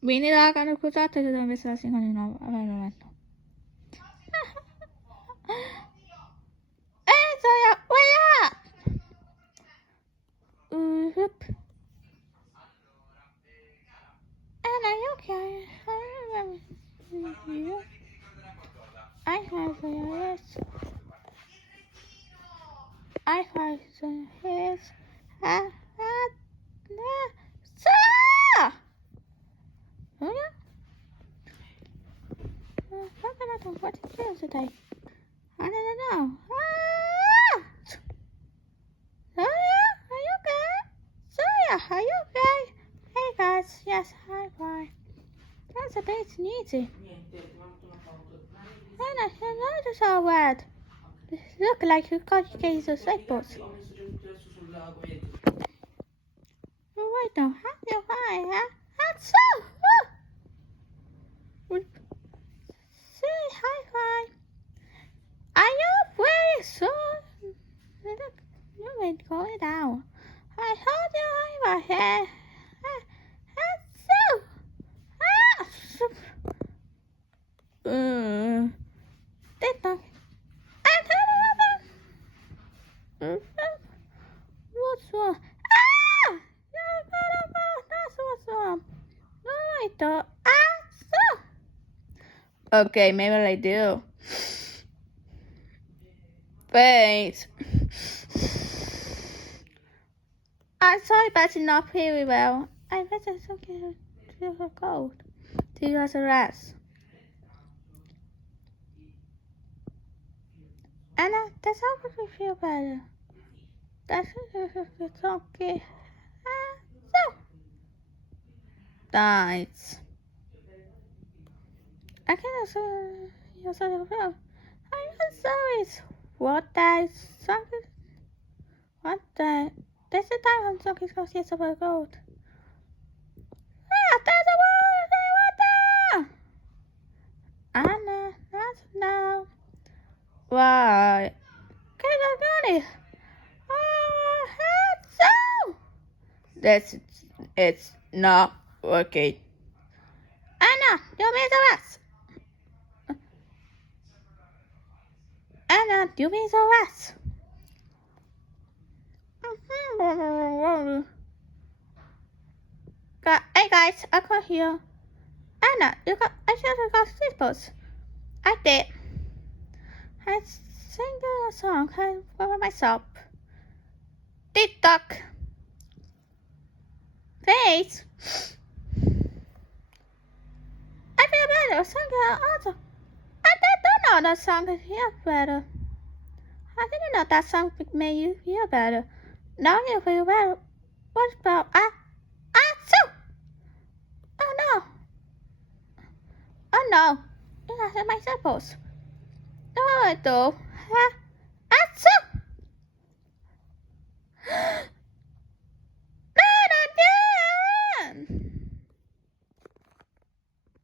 Vieni raga, hanno cruzato e dove invece la singola di nuovo. Vabbè, lo metto. Giulia, wake up! And are you okay? I have yes. I have his. Julia? What did you do today? I don't know. Julia, are you okay? Julia, are you okay? Hey guys, yes, hi, bye. That's a bit sneezy. Anna, your nose is all red. Look like you got your case of Sniffles. Wait now, have you hi, That's so. Say hi. Are you very soon? Look, you ain't going down. I told you I was here. TikTok. What's wrong? That's what's wrong. No, I thought. Okay, maybe I do. Thanks. I'm sorry, but it's not very well. I bet it's okay to her cold. To you as a rest. Anna, that's how we feel better. That's it's okay. So. Thanks. I can't say you're so wrong. I'm sorry. What that something? What the? This is the time when something's gonna see about gold. There's a water! Anna, that's now. Why? Can I do it? So. It's not working. Anna, you mean the rest? Anna, you mean the rest? Hey guys, I got here. Anna, I should have got Sniffles. I did. I sang a song for myself. TikTok. Face. I feel better. Song also. I don't know that song is feel better. I didn't know that song made you feel better. Now you feel better. What about so? Oh no. You have my Sniffles. No, I do.